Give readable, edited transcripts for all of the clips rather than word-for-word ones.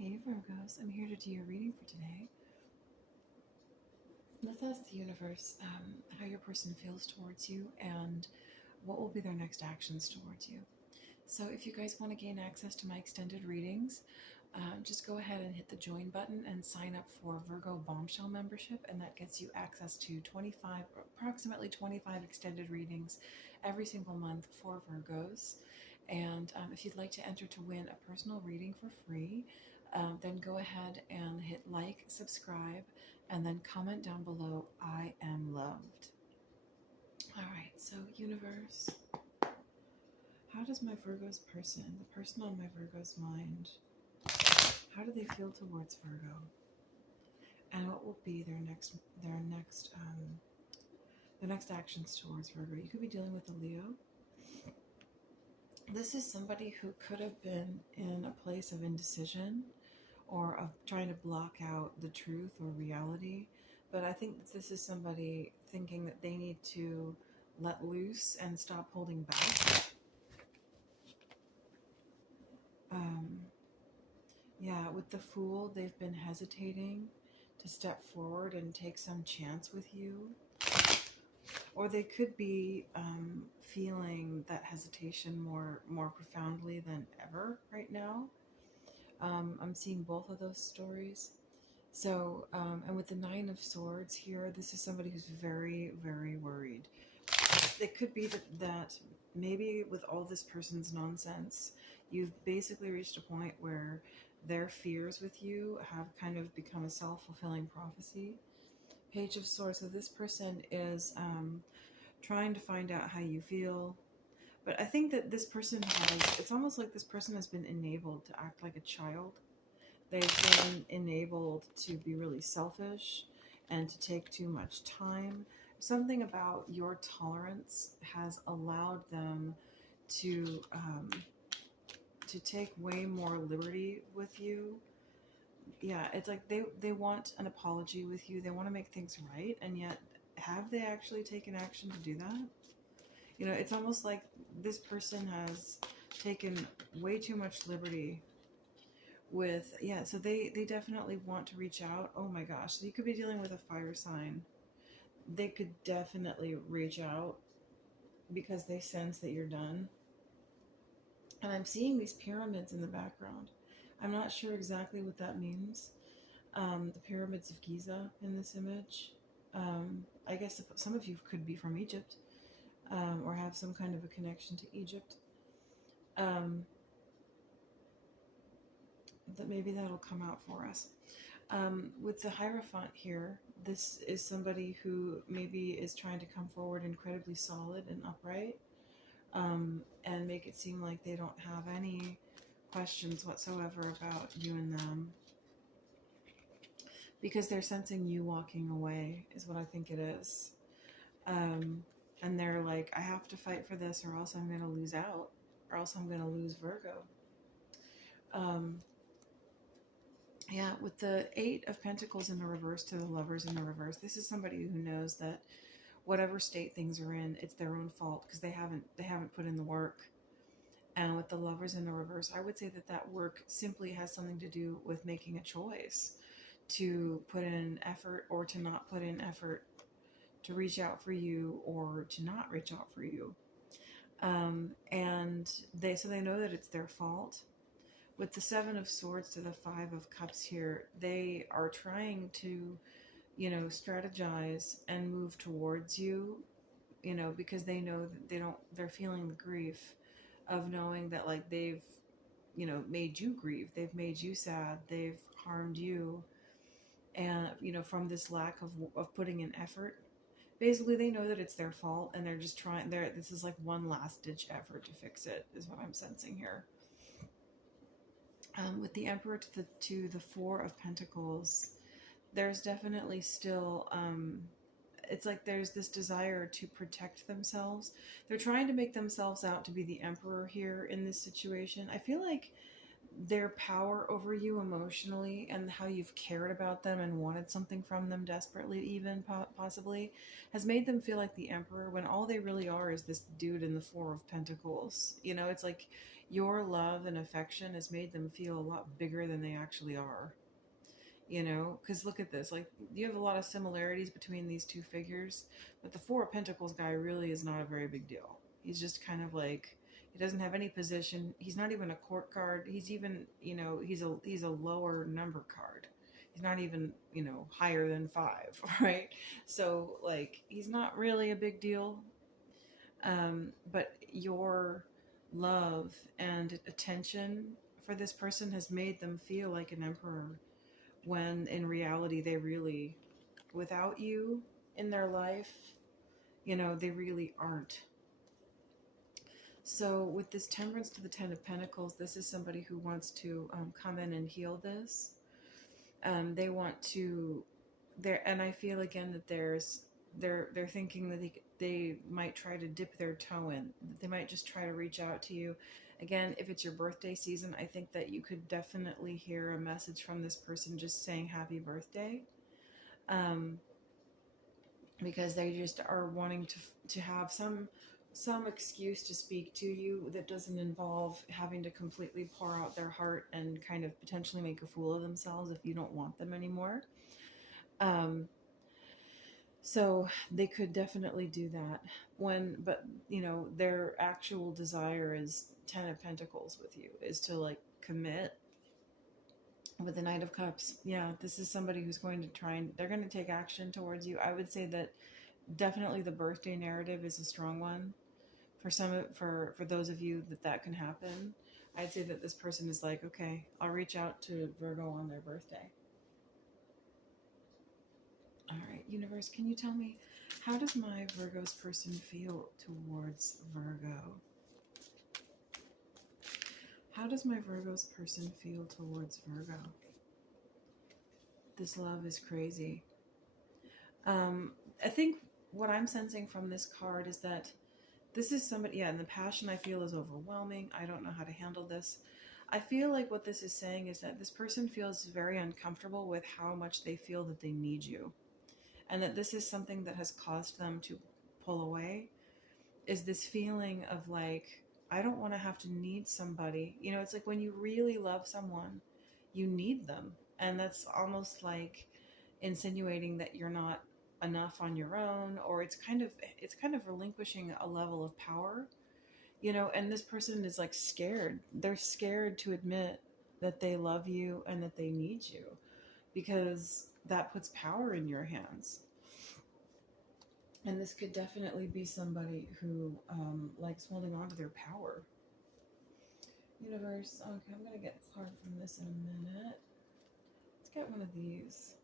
Hey Virgos, I'm here to do your reading for today. Let's ask the universe how your person feels towards you and what will be their next actions towards you. So if you guys want to gain access to my extended readings, just go ahead and hit the join button and sign up for Virgo Bombshell membership, and that gets you access to approximately 25 extended readings every single month for Virgos. And if you'd like to enter to win a personal reading for free, then go ahead and hit like, subscribe, and then comment down below, I am loved. All right, so universe, how does my Virgo's person, the person on my Virgo's mind, how do they feel towards Virgo? And what will be their next actions towards Virgo? You could be dealing with a Leo. This is somebody who could have been in a place of indecision or of trying to block out the truth or reality. But I think that this is somebody thinking that they need to let loose and stop holding back. Yeah, with the Fool, they've been hesitating to step forward and take some chance with you. Or they could be feeling that hesitation more profoundly than ever right now. I'm seeing both of those stories. So, and with the Nine of Swords here, this is somebody who's very, very worried. It could be that maybe with all this person's nonsense, you've basically reached a point where their fears with you have kind of become a self-fulfilling prophecy. Page of Swords. So this person is trying to find out how you feel. But I think that this person it's almost like this person has been enabled to act like a child. They've been enabled to be really selfish and to take too much time. Something about your tolerance has allowed them to take way more liberty with you. Yeah, it's like they want an apology with you. They want to make things right, and yet have they actually taken action to do that? You know, it's almost like this person has taken way too much liberty with, yeah, so they definitely want to reach out. Oh my gosh, so you could be dealing with a fire sign. They could definitely reach out because they sense that you're done. And I'm seeing these pyramids in the background. I'm not sure exactly what that means. The pyramids of Giza in this image. I guess some of you could be from Egypt, or have some kind of a connection to Egypt. That maybe that'll come out for us. With the Hierophant here, this is somebody who maybe is trying to come forward incredibly solid and upright, and make it seem like they don't have any questions whatsoever about you and them, because they're sensing you walking away is what I think it is. And they're like, I have to fight for this or else I'm going to lose out, or else I'm going to lose Virgo. Yeah, with the Eight of Pentacles in the reverse to the Lovers in the reverse, this is somebody who knows that whatever state things are in, it's their own fault because they haven't put in the work. And with the Lovers in the reverse, I would say that work simply has something to do with making a choice to put in effort or to not put in effort, to reach out for you or to not reach out for you. And they know that it's their fault. With the Seven of Swords to the Five of Cups here, they are trying to, strategize and move towards you, because they know that they're feeling the grief of knowing that, like, they've, made you grieve. They've made you sad. They've harmed you. And, from this lack of putting in effort, basically they know that it's their fault and they're just trying, this is like one last ditch effort to fix it, is what I'm sensing here. With the Emperor to the Four of Pentacles, there's definitely still, it's like there's this desire to protect themselves. They're trying to make themselves out to be the Emperor here in this situation. I feel like their power over you emotionally and how you've cared about them and wanted something from them desperately, even possibly, has made them feel like the Emperor when all they really are is this dude in the Four of Pentacles. It's like Your love and affection has made them feel a lot bigger than they actually are. You know, because look at this. Like, you have a lot of similarities between these two figures, but the Four of Pentacles guy really is not a very big deal. He's just kind of like, he doesn't have any position. He's not even a court card. He's even, you know, he's a lower number card. He's not even, you know, higher than 5, right? So like, he's not really a big deal. But your love and attention for this person has made them feel like an emperor, when in reality they really, without you in their life, you know, they really aren't. So with this Temperance to the Ten of Pentacles, this is somebody who wants to come in and heal this. They want to, and I feel again that they're thinking that they might try to dip their toe in. They might just try to reach out to you. Again, if it's your birthday season, I think that you could definitely hear a message from this person just saying happy birthday. Because they just are wanting to have some excuse to speak to you that doesn't involve having to completely pour out their heart and kind of potentially make a fool of themselves if you don't want them anymore. So they could definitely do that but you know, their actual desire is Ten of Pentacles with you, is to like commit. With the Knight of Cups, yeah, this is somebody who's going to try and they're going to take action towards you. I would say that definitely the birthday narrative is a strong one for those of you that can happen. I'd say that this person is like, okay, I'll reach out to Virgo on their birthday. All right, universe, can you tell me, how does my Virgo's person feel towards Virgo? How does my Virgo's person feel towards Virgo? This love is crazy. I think what I'm sensing from this card is that this is somebody, yeah, and the passion I feel is overwhelming. I don't know how to handle this. I feel like what this is saying is that this person feels very uncomfortable with how much they feel that they need you. And that this is something that has caused them to pull away, is this feeling of like, I don't want to have to need somebody. You know, it's like when you really love someone, you need them. And that's almost like insinuating that you're not enough on your own, or it's kind of relinquishing a level of power, you know. And this person is like scared. They're scared to admit that they love you and that they need you, because that puts power in your hands. And this could definitely be somebody who likes holding on to their power. Universe, okay, I'm going to get a card from this in a minute. Let's get one of these.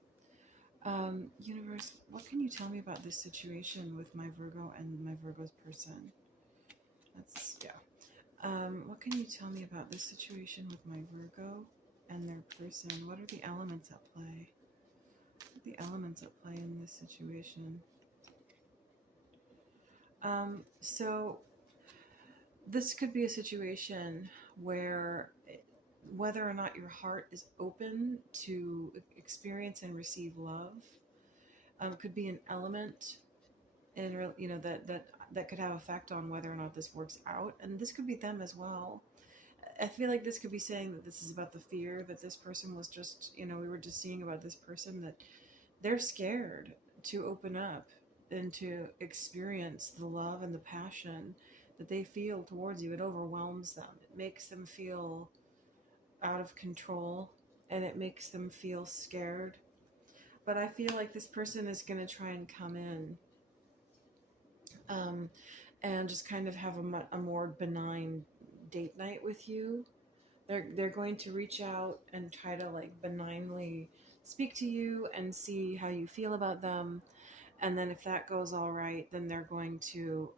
Universe, what can you tell me about this situation with my Virgo and my Virgo's person? What can you tell me about this situation with my Virgo and their person? What are the elements at play? What are the elements at play in this situation? So this could be a situation where whether or not your heart is open to experience and receive love, could be an element in, you know, that could have effect on whether or not this works out. And this could be them as well. I feel like this could be saying that this is about the fear that this person was just, you know, we were just seeing about this person, that they're scared to open up and to experience the love and the passion that they feel towards you. It overwhelms them. It makes them feel out of control, and it makes them feel scared. But I feel like this person is going to try and come in and just kind of have a more benign date night with you. They're going to reach out and try to like benignly speak to you and see how you feel about them. And then if that goes all right, then they're going to,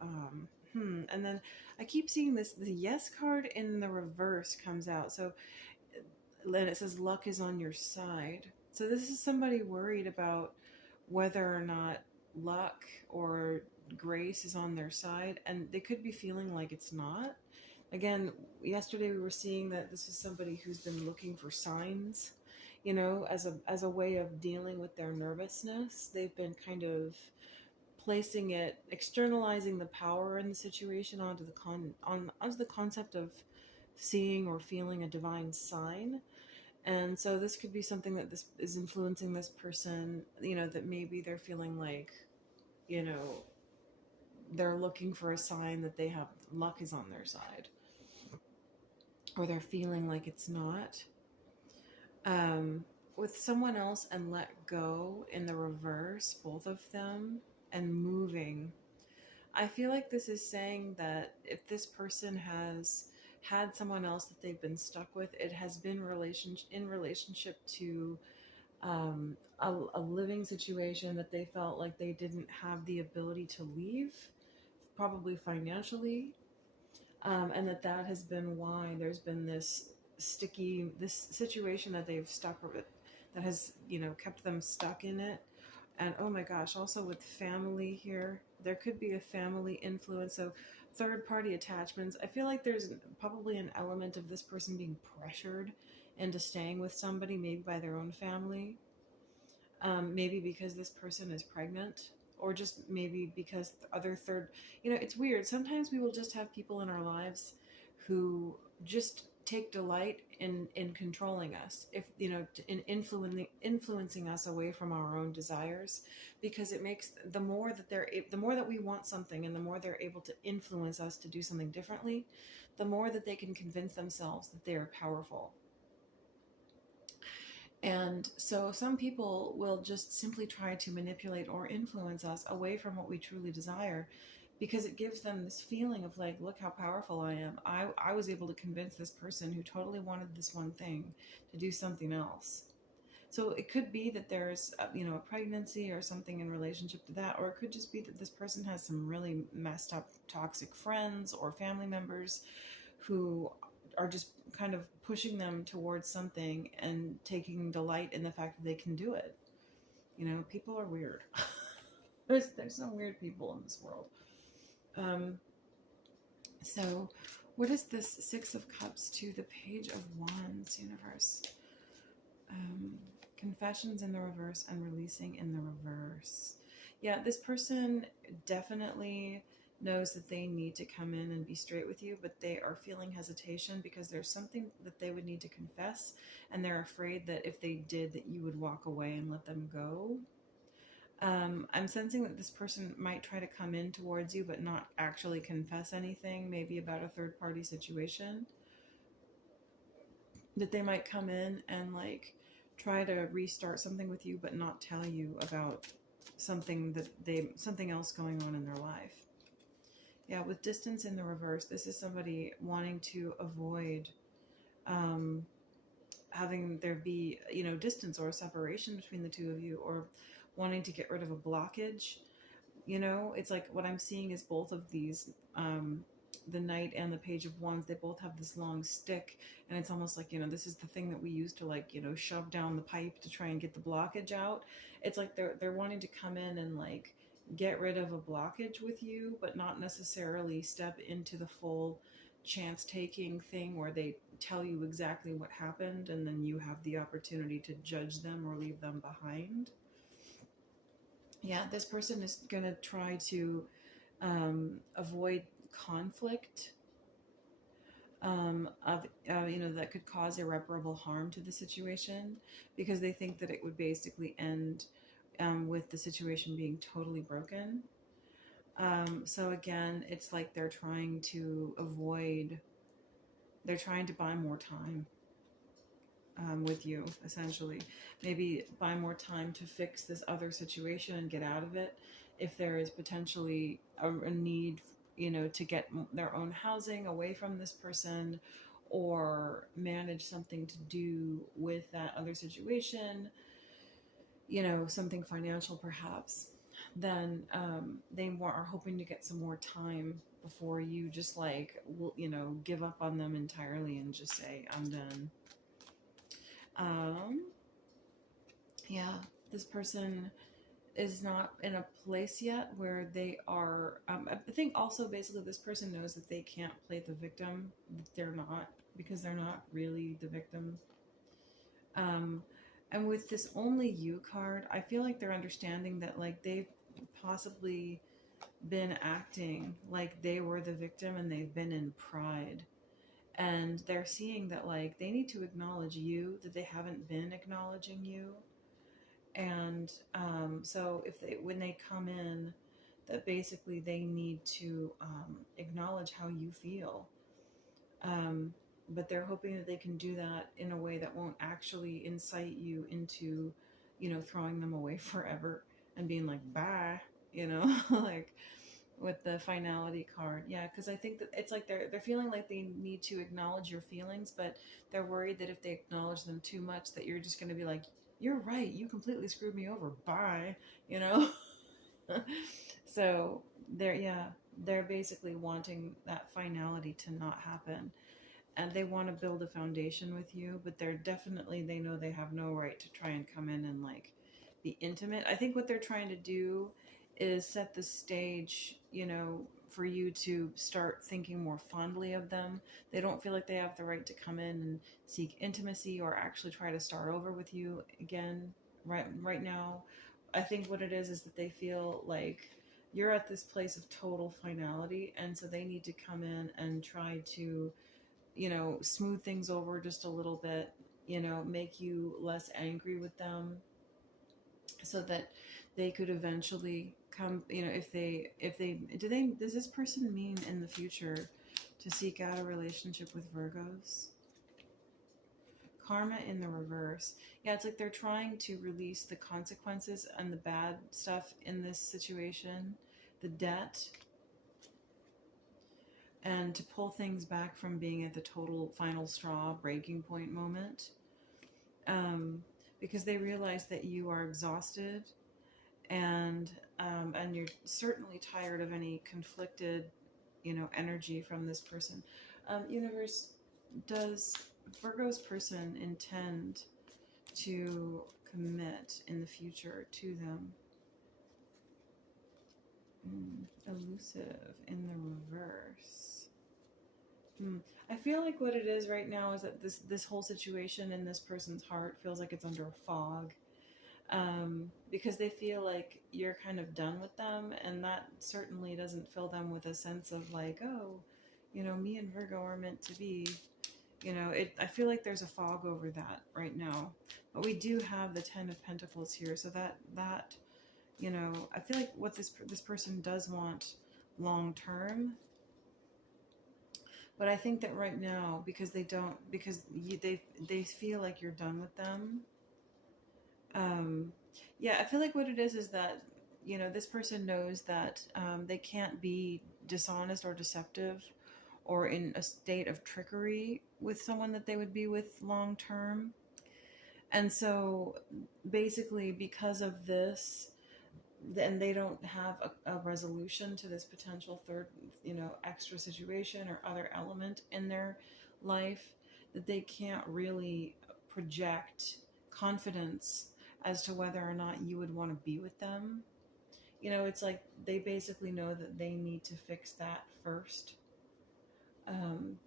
and then I keep seeing the yes card in the reverse comes out. So then it says luck is on your side. So this is somebody worried about whether or not luck or grace is on their side, and they could be feeling like it's not. Again, yesterday we were seeing that this is somebody who's been looking for signs, you know, as a way of dealing with their nervousness. They've been kind of placing externalizing the power in the situation onto the concept of seeing or feeling a divine sign. And so this could be something that this is influencing this person, that maybe they're feeling like, you know, they're looking for a sign that they have luck is on their side, or they're feeling like it's not. With someone else and let go in the reverse, both of them, and moving. I feel like this is saying that if this person has had someone else that they've been stuck with, it has been in relationship to a living situation that they felt like they didn't have the ability to leave, probably financially, and that has been why there's been this situation that they've stuck with, that has kept them stuck in it. And oh my gosh, also with family here, there could be a family influence. So third party attachments, I feel like there's probably an element of this person being pressured into staying with somebody, maybe by their own family, maybe because this person is pregnant, or just maybe because the other third, it's weird. Sometimes we will just have people in our lives who just take delight in controlling us, if in influencing us away from our own desires, because it makes the more that we want something, and the more they're able to influence us to do something differently, the more that they can convince themselves that they are powerful. And so some people will just simply try to manipulate or influence us away from what we truly desire, because it gives them this feeling of like, look how powerful I am. I was able to convince this person who totally wanted this one thing to do something else. So it could be that there's a pregnancy or something in relationship to that, or it could just be that this person has some really messed up toxic friends or family members who are just kind of pushing them towards something and taking delight in the fact that they can do it. People are weird. there's some weird people in this world. So what is this Six of Cups to the Page of Wands, universe? Confessions in the reverse and releasing in the reverse. Yeah, this person definitely knows that they need to come in and be straight with you, but they are feeling hesitation because there's something that they would need to confess, and they're afraid that if they did, that you would walk away and let them go. I'm sensing that this person might try to come in towards you but not actually confess anything, maybe about a third party situation. That they might come in and like try to restart something with you but not tell you about something else going on in their life. Yeah, with distance in the reverse, this is somebody wanting to avoid having there be, distance or a separation between the two of you, or wanting to get rid of a blockage. It's like what I'm seeing is both of these, the Knight and the Page of Wands, they both have this long stick, and it's almost like, this is the thing that we use to like, shove down the pipe to try and get the blockage out. It's like they're wanting to come in and like get rid of a blockage with you, but not necessarily step into the full chance taking thing where they tell you exactly what happened and then you have the opportunity to judge them or leave them behind. Yeah, this person is going to try to avoid conflict that could cause irreparable harm to the situation, because they think that it would basically end with the situation being totally broken. So again, it's like they're trying to buy more time with you, essentially. Maybe buy more time to fix this other situation and get out of it. If there is potentially a need, to get their own housing away from this person, or manage something to do with that other situation, something financial perhaps, then they are hoping to get some more time before you just like, give up on them entirely and just say, I'm done. Yeah, this person is not in a place yet where they are, I think also basically this person knows that they can't play the victim, that they're not, because they're not really the victim. And with this Only You card, I feel like they're understanding that like they've possibly been acting like they were the victim, and they've been in pride. And they're seeing that, like, they need to acknowledge you, that they haven't been acknowledging you. And so if they, when they come in, that basically they need to acknowledge how you feel. But they're hoping that they can do that in a way that won't actually incite you into, throwing them away forever and being like, bye, like with the finality card. Yeah, because I think that it's like they're feeling like they need to acknowledge your feelings, but they're worried that if they acknowledge them too much, that you're just going to be like, you're right, you completely screwed me over, bye, you know? So they're basically wanting that finality to not happen. And they want to build a foundation with you, but they know they have no right to try and come in and like be intimate. I think what they're trying to do is set the stage, for you to start thinking more fondly of them. They don't feel like they have the right to come in and seek intimacy or actually try to start over with you again right now. I think what it is that they feel like you're at this place of total finality, and so they need to come in and try to smooth things over just a little bit, make you less angry with them, so that they could eventually come, does this person mean in the future to seek out a relationship with Virgos? Karma in the reverse. Yeah, it's like they're trying to release the consequences and the bad stuff in this situation, the debt, and to pull things back from being at the total final straw breaking point moment, because they realize that you are exhausted, and you're certainly tired of any conflicted energy from this person. Universe, does Virgo's person intend to commit in the future to them? Elusive in the reverse. I feel like what it is right now is that this whole situation in this person's heart feels like it's under a fog, because they feel like you're kind of done with them, and that certainly doesn't fill them with a sense of like, oh, me and Virgo are meant to be. I feel like there's a fog over that right now. But we do have the Ten of Pentacles here, so that I feel like what this person does want long term. But I think that right now, because they feel like you're done with them. I feel like what it is that, this person knows that they can't be dishonest or deceptive or in a state of trickery with someone that they would be with long term. And so basically because of this, then they don't have a resolution to this potential third, extra situation or other element in their life, that they can't really project confidence as to whether or not you would want to be with them. It's like they basically know that they need to fix that first. And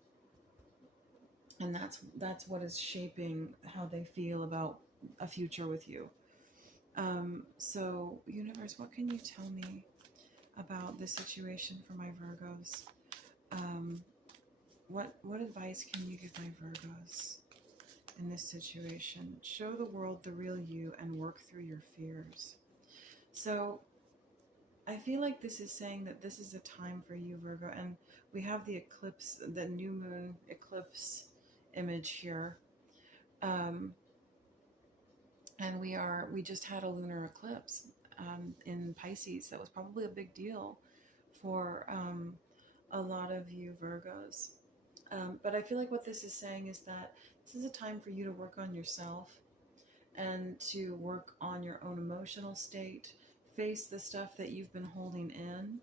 that's what is shaping how they feel about a future with you. So, universe, what can you tell me about this situation for my Virgos? What advice can you give my Virgos in this situation? Show the world the real you and work through your fears. So, I feel like this is saying that this is a time for you, Virgo, and we have the eclipse, the new moon eclipse image here. And we just had a lunar eclipse in Pisces. That was probably a big deal for a lot of you Virgos. But I feel like what this is saying is that this is a time for you to work on yourself and to work on your own emotional state, face the stuff that you've been holding in,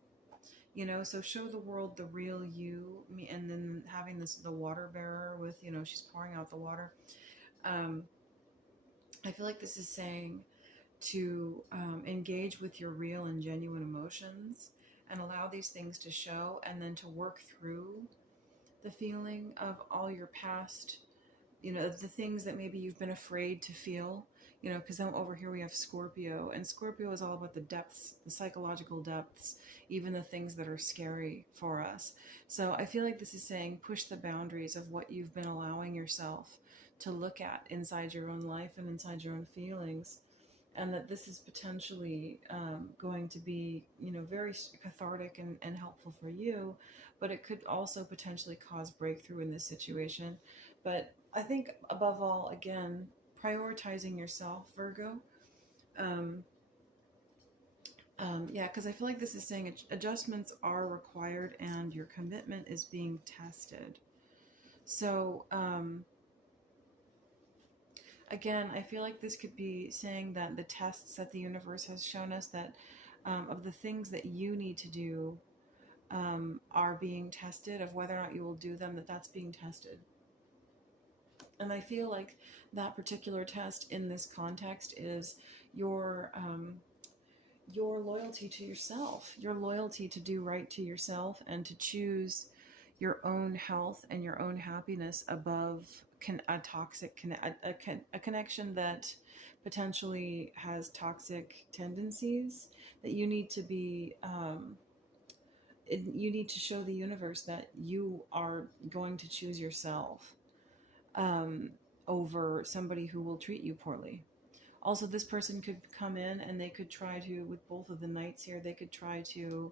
so show the world the real you. And then having the water bearer with, she's pouring out the water. I feel like this is saying to engage with your real and genuine emotions and allow these things to show, and then to work through the feeling of all your past, the things that maybe you've been afraid to feel. You know, because then over here we have Scorpio, and Scorpio is all about the depths, the psychological depths, even the things that are scary for us. So I feel like this is saying push the boundaries of what you've been allowing yourself to look at inside your own life and inside your own feelings, and that this is potentially going to be, you know, very cathartic and helpful for you, but it could also potentially cause breakthrough in this situation. But I think above all, again, prioritizing yourself, Virgo. Um, yeah, because I feel like this is saying adjustments are required and your commitment is being tested. So, again, I feel like this could be saying that the tests that the universe has shown us, that of the things that you need to do are being tested, of whether or not you will do them, that's being tested. And I feel like that particular test in this context is your loyalty to yourself, your loyalty to do right to yourself and to choose your own health and your own happiness above a toxic a connection that potentially has toxic tendencies. That you need to be you need to show the universe that you are going to choose yourself over somebody who will treat you poorly. Also, this person could come in and they could try to, with both of the knights here, they could try to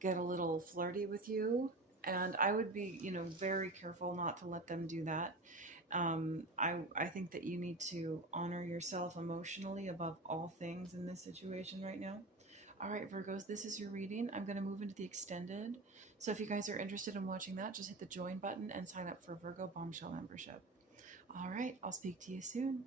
get a little flirty with you. And I would be, you know, very careful not to let them do that. I think that you need to honor yourself emotionally above all things in this situation right now. All right, Virgos, this is your reading. I'm going to move into the extended. So if you guys are interested in watching that, just hit the join button and sign up for Virgo Bombshell membership. All right, I'll speak to you soon.